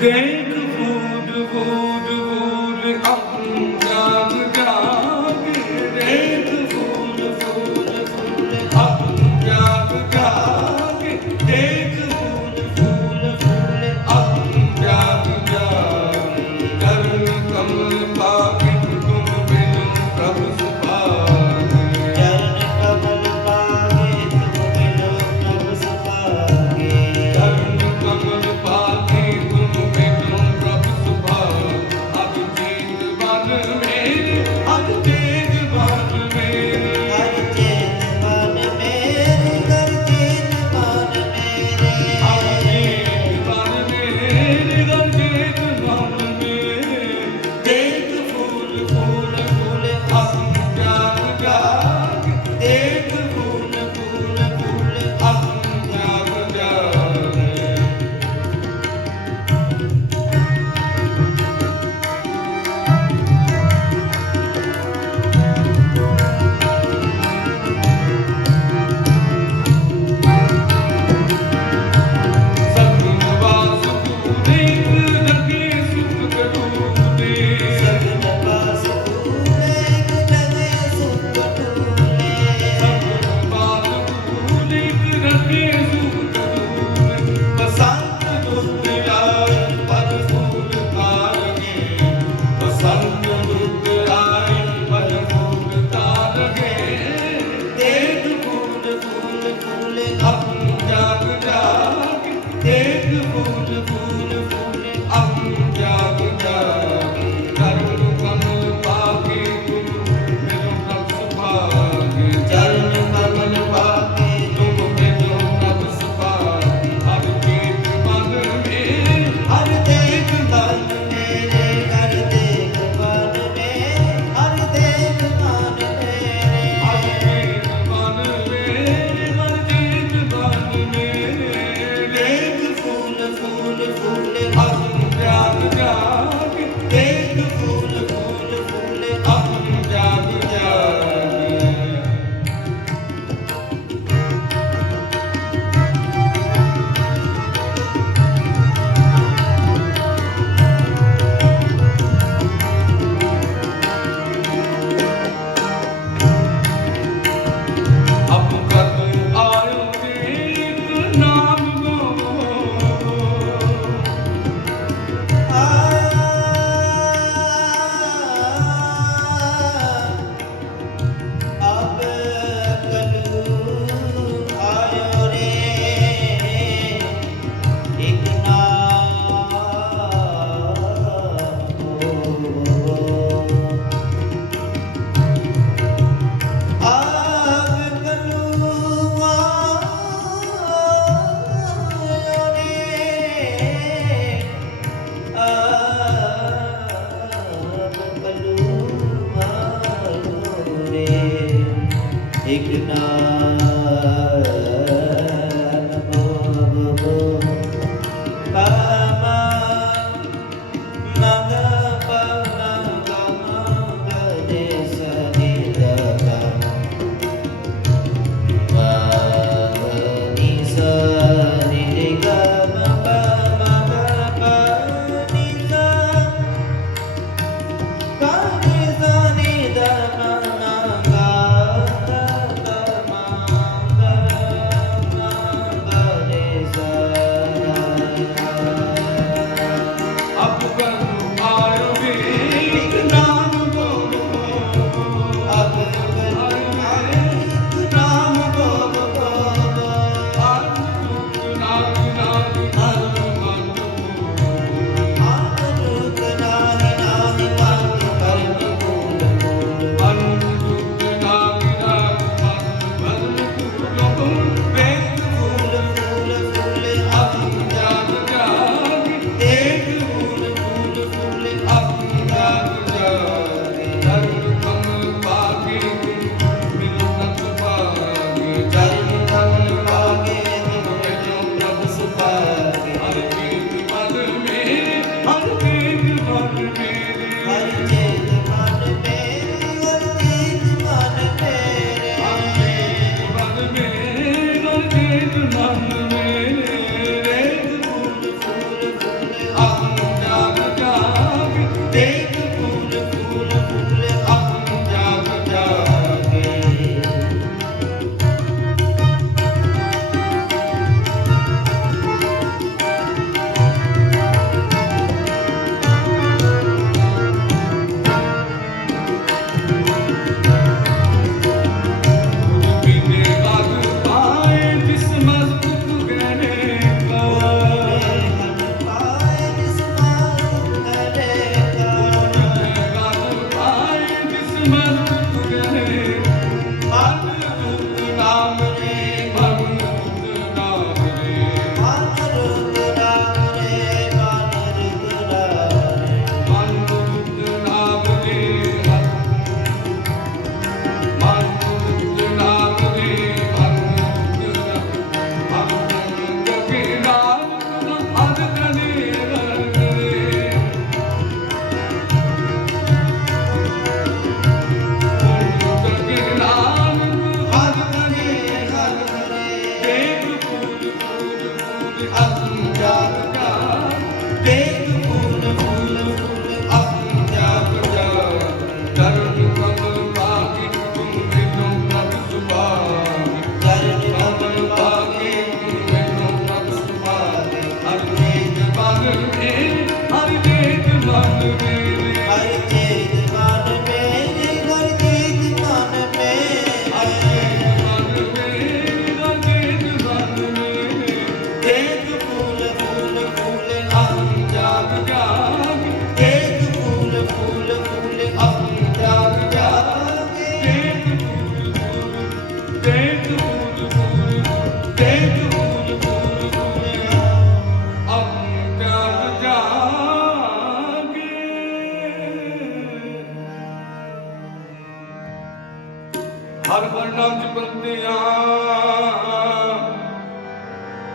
देख बूंद बूंद बूंद अपनी जाग जागे, देख बूंद बूंद बूंद अपनी जाग जागे, देख बूंद बूंद बूंद अपनी जाग जागे। चरण कमल पाके तुम बिनु प्रभु सुभागे, चरण कमल पागे तुम बिनु प्रभु सुभागे। चरण कमल पाके तुम बिनु प्रभु सुभागे। अब चेत मन मेरे, अब चेत मन मेरे, हर चेत मन मेरे, हर चेत मन मेरे। अब चेत मन मेरे, अब चेत मन मेरे। देख फूल फूल फूल अपनी जाग जागे, देख फूल फूल फूल अपनी जाग जागे। सगुनवास तूने लगे सुख कटूने, सगुन वास तूने लगे सुख तूने। सगुनवास तूने लगे सुख कटूने। बसंत रुत आए पर फूल तारगे, बसंत रुत आए पर फूल तारगे। देख फूल फूल फूल अपनी जाग जागे, देख फूल फूल फूल अपनी जाग जागे। चरण कमल पाके तुम बिनु प्रभु सुभागे, चरण कमल पाके तुम बिनु प्रभु सुभागे। हर चेत मन मेरे, हर देख मन मेरे, हर देख मन मेरे, हर देख मन मेरे। हर चेत मन मेरे, हर चेत मन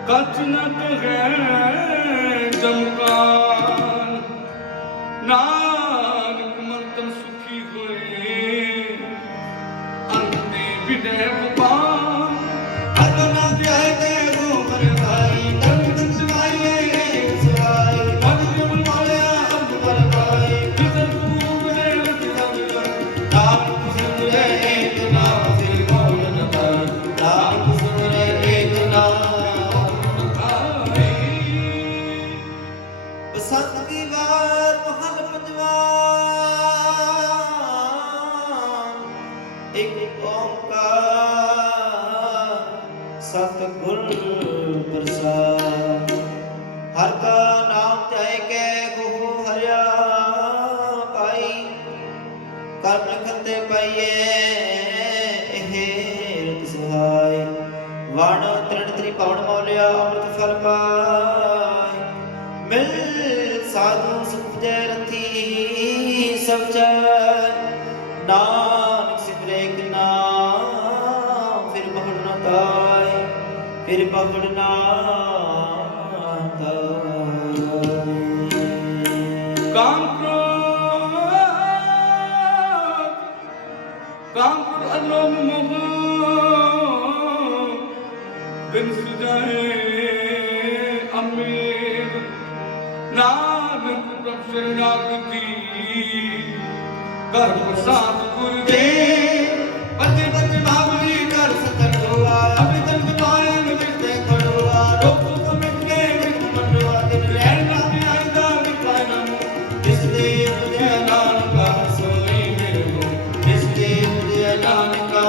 कच न कहे जमकान नानक मन तन सुखी होए अंते विदय गोपाल अगना ध्याय दे गोबर भाई तन सुनाइए सुनाई मन जब माया अब पर भाई किसन रूप ने लग नाम सुरे एक नाम सिर कौन न पाए नाम सुरे एक नाम बसंत की बार महल पंजवा एक ओंकार सतगुर प्रसाद हर का नाम ध्याय के गुहु हरिया पाई ਕਰਨ ਖੰਤੇ ਪਈਏ ਇਹ ਰਤ ਸੁਹਾਈ ਵਣ ਤ੍ਰਿਣ ਤ੍ਰੀ ਪਵਨ ਮੌਲਿਆ ਅੰਮ੍ਰਿਤ ਫਲ ਪਾਈ ਮਿਲ ਸਾਧੂ ਸੁਖਜੈ ਰਥੀ ਸਭ ਚਾਇ ਨਾਨਕ ਸਿਮਰੇ ਇੱਕ ਨਾਮ ਫਿਰ ਬਹੁੜ ਨਾ ਤਾਈ ਫਿਰ ਬਹੁੜ ਨਾ ਤਾਈ काम क्रोध अलोम मोह बिन सुजाए अमीर नानक प्रभ शरणागति कर प्रसाद गुरुदेव ਬੱਚੇ ਬੱਚੇ ਬਾਬਲੀ ਕਰ ਸਕਣ ਹੋਆ ਅਭੀ ਤਨ ਪਾਏ ਮਿਲਤੇ ਖੜਵਾ ਲੋਕ ਕਮਿਟ ਕੇ ਮਿਟ ਮੰਡਵਾ ਦਿਨ ਰਹਿਣ ਨਾ ਆਇਦਾ ਵਿਪਾਇਨਾ ਜਿਸ ਦੇ ਮੁਝੇ ਨਾਨਕਾ ਸੋਈ ਮੇਰੇ ਕੋ ਜਿਸ ਦੇ ਮੁਝੇ ਨਾਨਕਾ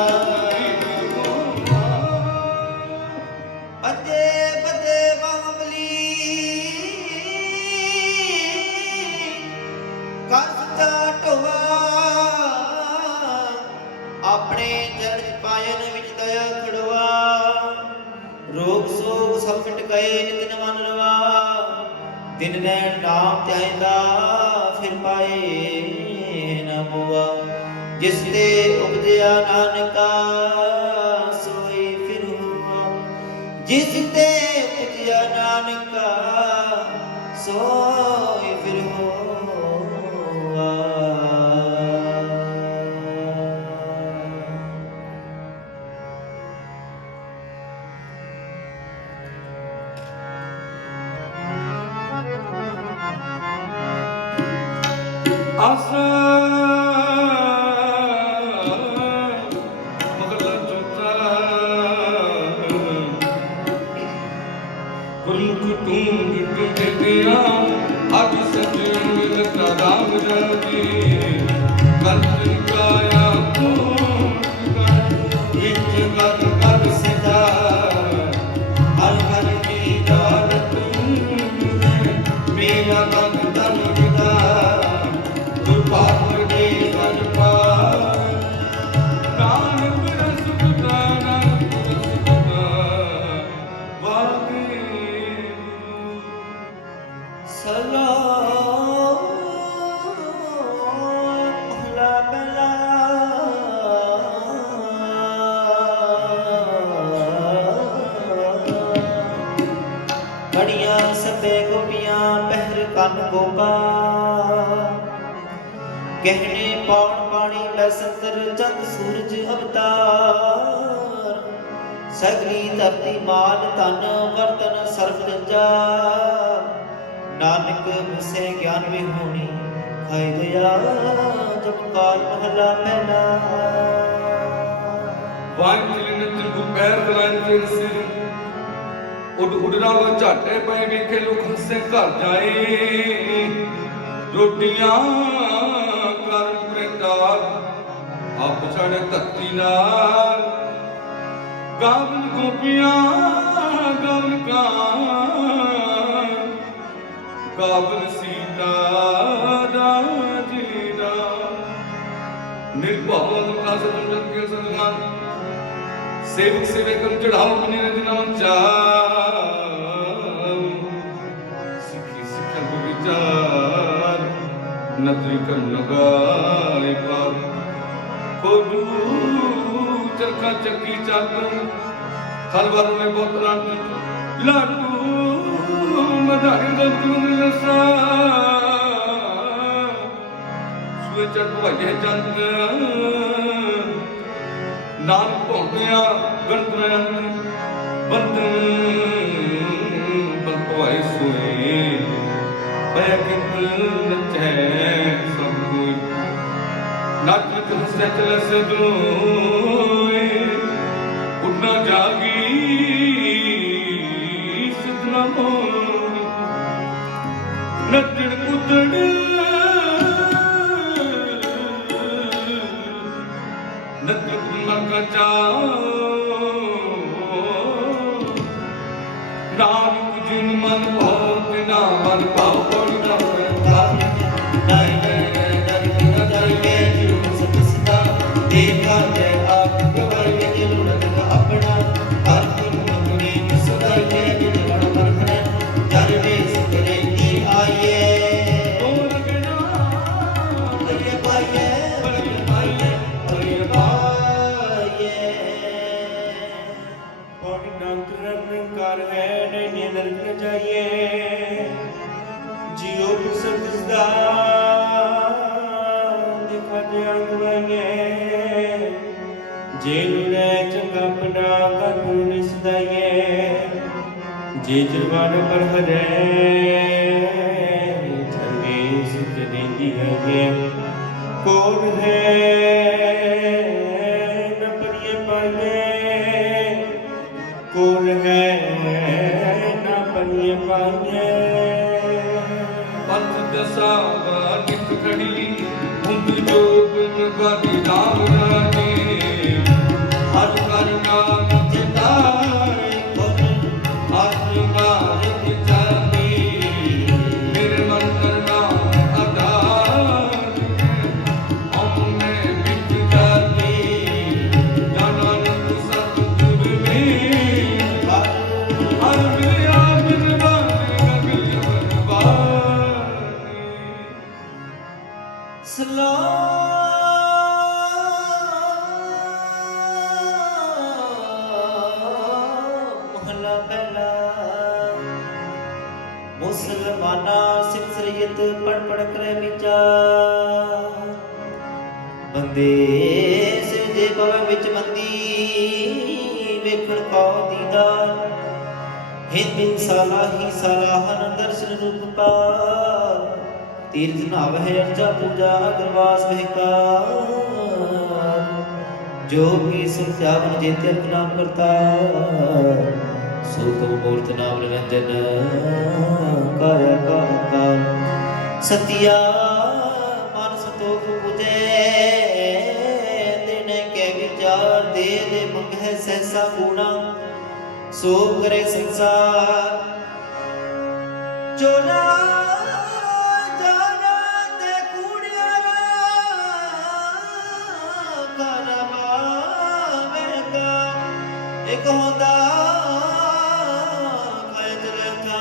ਬੱਚੇ ਬੱਚੇ ਬਾਬਲੀ ਕਰ ਸੱਚਾ ਢੋਆ ਆਪਣੇ ਚਰਨ ਪਾਇਨ ਵਿੱਚ ਦਇਆ ਖੜਵਾ ਰੋਗ ਸੋਗ ਸਭ ਮਿਟ ਗਏ ਨਿਤ ਮਨ ਰਵਾ ਦਿਨ ਨੈਣ ਨਾਮ ਧਿਆਇਂਦਾ ਫਿਰ ਪਾਏ ਨਾ ਮੋਆ ਜਿਸ ਤੇ ਉਪਜਿਆ ਨਾਨਕਾ ਸੋਈ ਫਿਰ ਹੋਆ ਜਿਸ ਤੇ ਉਪਜਿਆ ਨਾਨਕਾ ਸੋਈ ਫਿਰ ਹੋਆ आसा मगला चौथा गुरमुख तूं विटु दिया आज सच मिलता राम राजी कर काया को विच कर कर सदा हर हर की दात मेरा मन तन विदा पाप दे कर पार नानक रस दाना वागे सलाम महला पहला घड़ियां सबे गोपियां पहर कन गोपा गहने पौन पानी लसंतर चंद सूरज अवतार सगली धरती माल तन वर्तन सर्व जंजा नानक मुसे ज्ञान विहोणी खाई दया जब काल महला पहला ਵਾਂਝਲ ਨਿਤ ਗੁਪੈਰ ਦਰਾਂ ਫਿਰ ਸਿਰ ਉਡ ਉਡਰਾਵਾ ਝਾਟੇ ਪਏ ਵੇਖੇ ਲੋਕ ਹੱਸੇ ਘਰ ਜਾਏ ਰੋਟੀਆਂ ਕਰ ਪ੍ਰਤਾਰ ਆਪ ਛੜੇ ਧਰਤੀ ਨਾਲ ਗਾਵਨ ਗੋਪੀਆਂ ਗਾਵਨ ਕਾਂ ਗਾਵਨ ਸੀਤਾ ਰਾਜੀ ਦਾ ਨਿਰਭਉ ਕਾ ਸਤਿ ਕੇ ਸੰਗਾਨ सेवक सेवे कम चढ़ाओ अपने रजना चाओ सिखी सिखा को विचार नत्री कर लगाए पार कोडू चरखा चक्की चाक हलवारों ने बोतलां ਲਾਟੂ ਮਧਾਰੀ ਦੰਦੁਨ ਲਸਾ ਸੂਏ ਚੜ ਭਾਈਏ ਜੰਤ ਨਾਨਕ ਭੌਂਕਿਆ ਗਣਤਰਨ ਬੰਦਨ ਬੰਪਵਾਈ ਸੋਏ ਪੈ ਕਿੰਤਲ ਨਚੈ ਸਭ ਕੋਈ ਨੱਚ ਨੱਚ ਹੱਸੈ ਚਲੈ ਸਦੋਏ ਉੱਡਣਾ ਜਾਗੀ ਸਿੱਧਨਾ ਹੋਈ ਨੱਚਣ ਕੁੱਦਣ ਨੱਚਣ ਮਰਕਾ ਚਾਓ ਨਾਨਕ ਜਿਨ ਮਨ ਭਾਉ ਤਿਨਾ ਮਨ ਭਾਉ ਪੜੀ ਨਾ देखा जय आप गवाई में जे लुढ़क अपना हर गुण मुनि सुधाई जय जिन बड़ बरहन जर देश करे की आइए हरिये पाइए हरिये पाइए हरिये पाइए और डंकर कर है नहीं नरक जाइए जियो सदा देखा दे अंगवाइए जे नुरे चंगा पना कर पुन सदाइए जे जवान पर हरे चंगे सुख देंदी है कौन है न परिये पाइए कौन है न परिये पाइए ਪੰਥ ਦਸਾ ਕਿਤ ਖੜੀ ਹੁੰਦ ਜੋ ਗੁਣ ਗਾਦੀ ਰਾਮ ਰਾਜੇ ਹਰ ਕਰ ਨਾਮ ਚਿਤਾਏ ਖੁਦ ਆਤਮਾਰ ਵਿਚਾਰੀ ਮੇਰੇ ਮਨ ਕਰਨਾ ਆਧਾਰ ਹਮਨੇ ਵਿੱਚ ਜਾਤੀ ਜਾਨਨ ਸਤਿਗੁਰ ਮੇ ਹਰ ਮਿਲਿਆ ਬਿਨਵਾਨੇ ਕਬੀਰ ਬਨਵਾਨੇ महला पहला मुसलमाना सिमसरियत पढ़ पढ़ करे विचार बंदे सिरजे पवे विच मंदी वेखण पाओ दीदार हिंद साला ही सालाहन दर्शन रूप पार तीर्थ नाव है अर्चा पूजा अग्रवास महकार जो भी सुरत्यावन जेते अर्थ नाम करता सो तुम मूर्त नाम निरंजन काया का आकार सतिया मन संतोख पूजे दिन के विचार दे दे मंगह सहसा पूना सो करे संसार चोला एक होंदा खाए चले था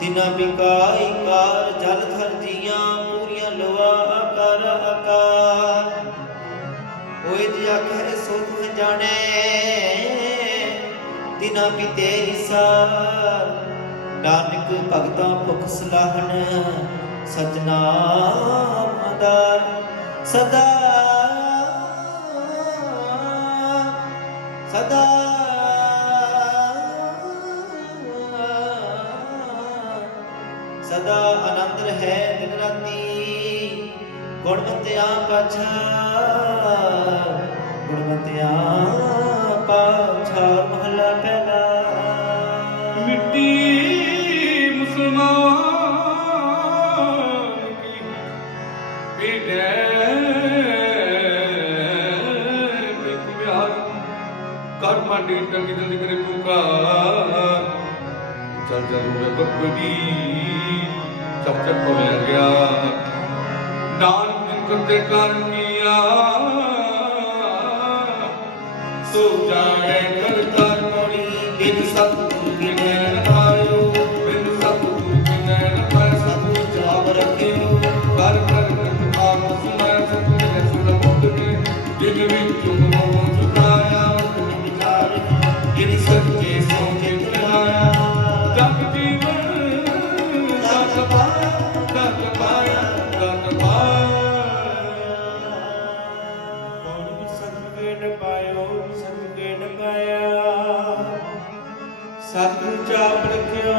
तिना भी काई कार जल थर जियां पूरियां लवा आकार आकार होए जी आखे सो तुम जाने तिना भी तेरी सार नानक भगतां भुख सलाहन सचनाम आधार सदा सदा सदा आनंद है दिन राती गुणवंतिया पाछा गुणवंतिया पाछा महला पहला मिट्टी मुसलमान की पेट कर माटी टंगी जल्दी करे पुकार चल चल हुए बकड़ी सब चक हो गया नानक दिन करते कारण किया सो जाने करता कोणी बिन सतगुरु के नैन पायो बिन सतगुरु के नैन पायो सतगुरु जवाब रखियो कर कर आप सुनाए सतगुरु ने सुन मुक्त के जिन विचुं मोह चुकाया विचार ਸਤਿਗੁਰੂ ਚਾਪ ਰਖਿਆ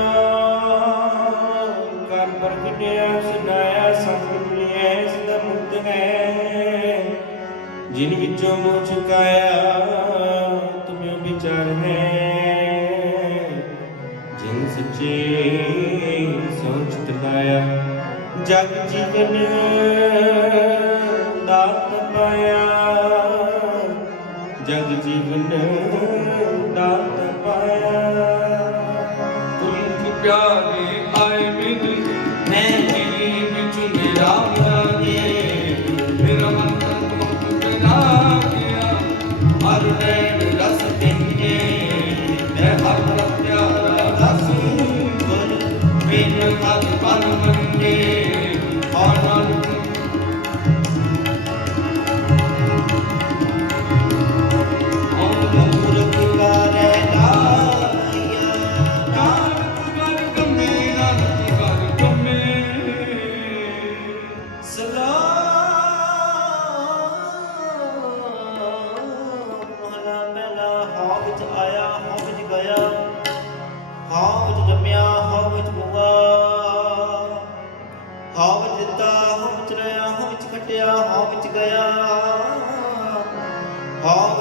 ਕਰ ਪ੍ਰਗਟਿਆ ਸੁਨਾਇਆ ਸਤਿਗੁਰੂ ਲਿਐ ਸਦਾ ਮੁਕਤ ਹੈ ਜਿਨ ਵਿੱਚੋਂ ਮੋਹ ਚੁਕਾਇਆ ਤੁਮਿਓ ਵਿਚਾਰ ਹੈ ਜਿਨ ਸੱਚੇ ਸੋਚ ਲਾਇਆ ਜਗ ਜੀਵਨ ਦਾਤ ਪਾਇਆ ਜਗ ਜੀਵਨ ਦਾਤ ਪਾਇਆ ਤੁਮ ਪਿਆਰੇ ਆਏ ਮਿਲ ਮੈਂ ਤੇਰੀ ਵਿੱਚ ਮੇਰਾ ਲਾਗੇ ਮੇਰਾ ਮਨ ਤੁਮ ਬਣਾ ਗਿਆ ਹਰ ਨੈਣ ਰਸ ਦਿੰਦੇ ਮੈਂ ਹਰ ਰਸ ਪਿਆਰਾ ਰਸੂ ਗੁਰ ਬਿਨ ਮਤ ਪਨ ਮੰਨੇ ਆਨੰਦ ਹਾਂ